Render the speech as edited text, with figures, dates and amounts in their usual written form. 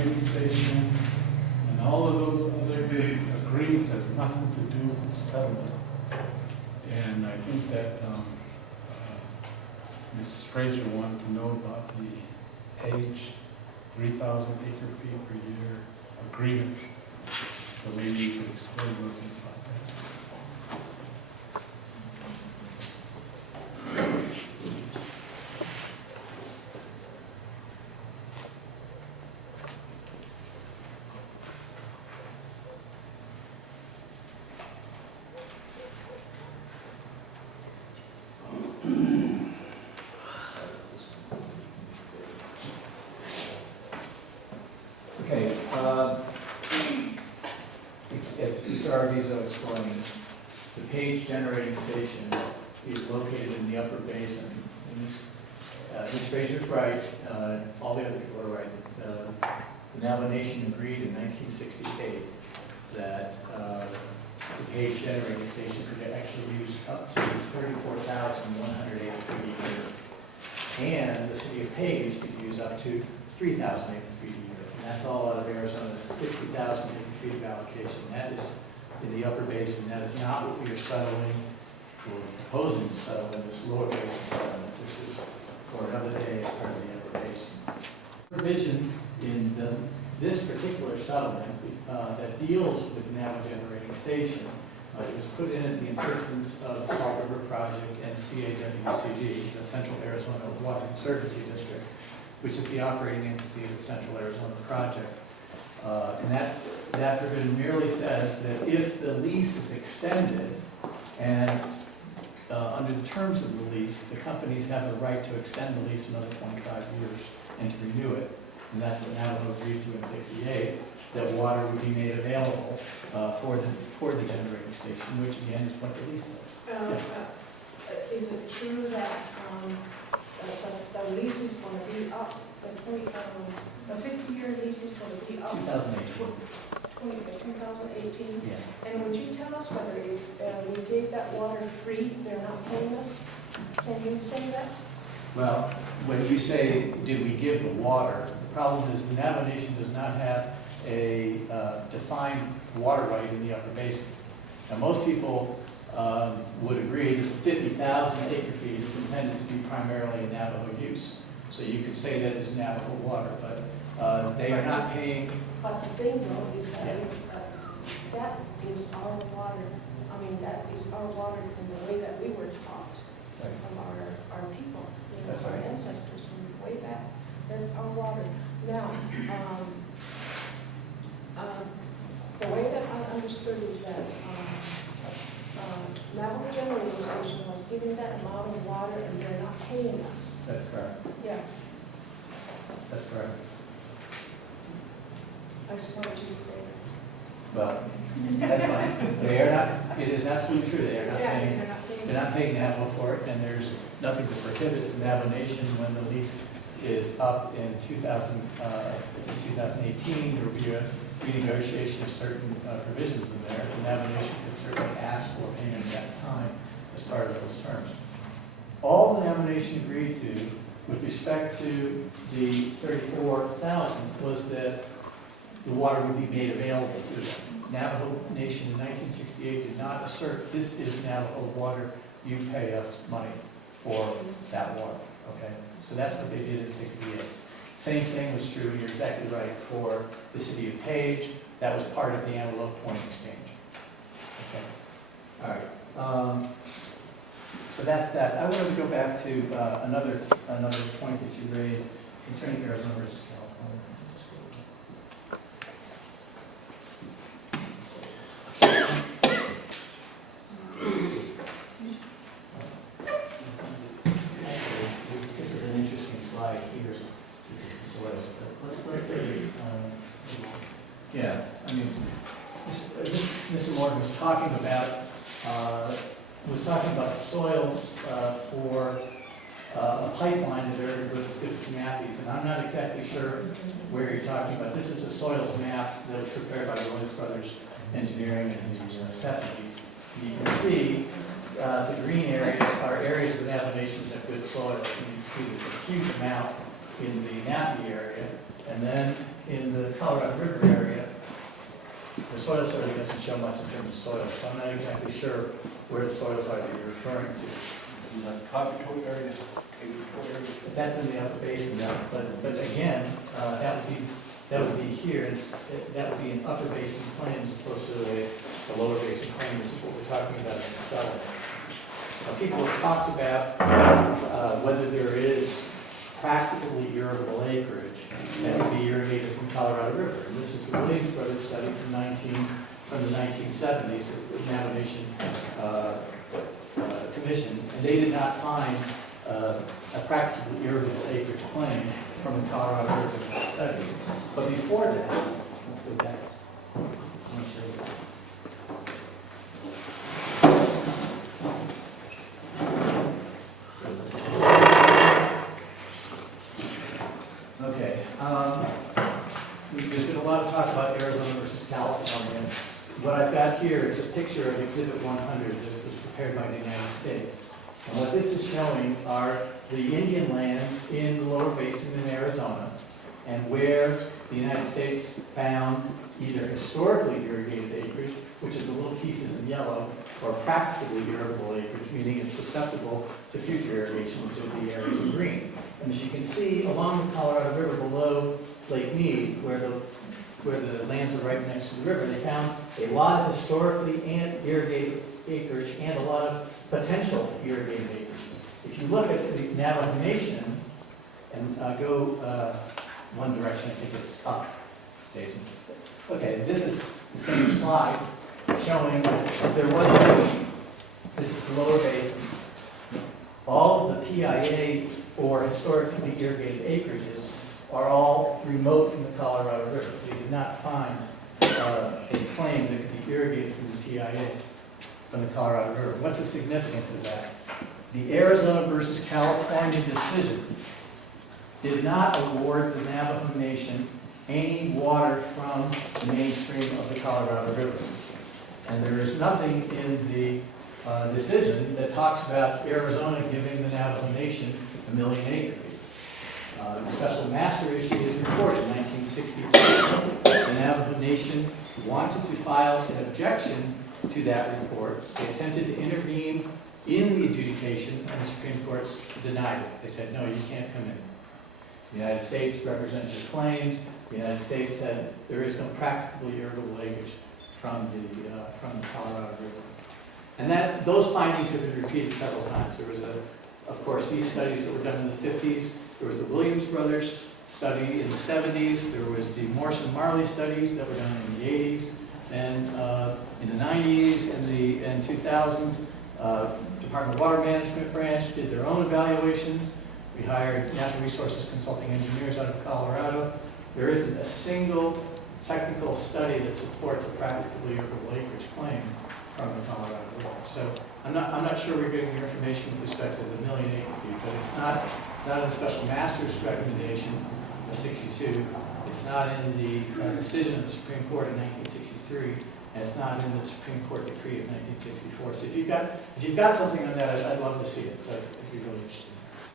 generating station, and all of those other big agreements has nothing to do with settlement. And I think that Mrs. Fraser wanted to know about the Page 3,000 acre feet per year agreement. So maybe you could explain a little bit about that. Okay, as Mr. Arvizo explained, the Page generating station is located in the upper basin. And Ms. Fraser's right, all the other people are right. The Navajo Nation agreed in 1968 that the Page generating station could actually use up to 34,100 acre feet a year. And the city of Page could use up to 3,000 acre feet a year. And that's all out of Arizona's 50,000 acre feet of allocation. That is in the upper basin. That is not what we are settling or proposing to settle in this lower basin settlement. This is for another day as part of the upper basin. Provision in this particular settlement that deals with the Navajo generating station it was put in at the insistence of the Salt River Project and CAWCD, the Central Arizona Water Conservancy District, which is the operating entity of the Central Arizona Project. And that provision merely says that if the lease is extended and under the terms of the lease, the companies have the right to extend the lease another 25 years and to renew it. And that's what Navajo agreed to in '68, that water would be made available for the generating station, which again is what the lease says. Is it true that the lease is going to be up, the 50-year lease is going to be up? 2018. 2018? Yeah. And would you tell us whether if we gave that water free, they're not paying us? Can you say that? Well, when you say, did we give the water, the problem is the Navajo Nation does not have a defined water right in the upper basin. Now, most people would agree that 50,000 acre feet is intended to be primarily Navajo use. So you could say that is Navajo water, but they are not paying. But the thing though is that that is our water. I mean, that is our water in the way that we were taught from our people, That's our right. ancestors from way back. That's our water. Now, the way that I understood is that Navajo Generating Station was giving that amount of water and they're not paying us. That's correct. Yeah, That's correct. I just wanted you to say that. Well, that's fine. They are not, it is absolutely true. They are not Yeah, paying. they're not paying They're not paying Navajo for it, and there's nothing that prohibits the Navajo Nation when the lease is up in 2018. There will be a renegotiation of certain provisions in there. The Navajo Nation could certainly ask for payment at that time as part of those terms. All the Navajo Nation agreed to with respect to the 34,000 was that the water would be made available to them. Navajo Nation in 1968 did not assert this is Navajo water, you pay us money for that water, okay? So that's what they did in '68. Same thing was true, you're exactly right, for the city of Page. That was part of the Antelope Point exchange. Okay, all right. So that's that. I wanted to go back to another point that you raised concerning Arizona versus California. This is an interesting slide here, which is the soils, but let's take it. Yeah, I mean, Mr. Morgan was talking about the soils for a pipeline that are good for nappies, and I'm not exactly sure where you're talking about. This is a soils map that was prepared by Williams Brothers Engineering in the 70s. You can see the green areas are areas of Navajo Nations have good soils, and you can see there's a huge amount in the nappy area, and then in the Colorado River area, the soil survey doesn't show much in terms of soil, so I'm not exactly sure where the soils are that you're referring to. That's in the upper basin now, but again, that would be here, that would be an upper basin plain as opposed to a lower basin plain, which is what we're talking about in the south. People have talked about whether there is practically irrigable acreage that can be irrigated from Colorado River. And this is the Williams Brothers study from the 1970s, the Navajo Nation Commission, and they did not find a practically irrigable acreage claim from the Colorado River study. But before that, let's go back. Let me show you. Okay, there's been a lot of talk about Arizona versus California. What I've got here is a picture of Exhibit 100 that was prepared by the United States. And what this is showing are the Indian lands in the lower basin in Arizona, and where the United States found either historically irrigated acreage, which is the little pieces in yellow, or practically irrigable acreage, meaning it's susceptible to future irrigation, which would be areas in green. And as you can see, along the Colorado River below Lake Mead, where the lands are right next to the river, they found a lot of historically and irrigated acreage and a lot of potential irrigated acreage. If you look at the Navajo Nation and go one direction, I think it's up, Jason. Okay, this is the same slide showing that there was this is the lower basin. All of the PIA or historically irrigated acreages are all remote from the Colorado River. They did not find a claim that could be irrigated from the PIA from the Colorado River. What's the significance of that? The Arizona versus California decision did not award the Navajo Nation any water from the mainstream of the Colorado River. And there is nothing in the decision that talks about Arizona giving the Navajo Nation 1 million acres. The special master issue is reported in 1962. The Navajo Nation wanted to file an objection to that report. They attempted to intervene in the adjudication, and the Supreme Court denied it. They said, no, you can't come in. The United States represents your claims. The United States said there is no practically irrigable acreage from the Colorado River. And those findings have been repeated several times. There was, of course, these studies that were done in the 50s. There was the Williams Brothers study in the 70s. There was the Morrison-Marley studies that were done in the 80s. And in the 90s and 2000s, Department of Water Management branch did their own evaluations. We hired natural resources consulting engineers out of Colorado. There isn't a single technical study that supports a practically irrigable acreage claim from the Colorado River. So I'm not sure we're getting your information with respect to the 1 million acre feet, but it's not in the special master's recommendation of 62. It's not in the decision of the Supreme Court in 1963, and it's not in the Supreme Court decree of 1964. So if you've got something on that, I'd love to see it. So it'd be really interesting.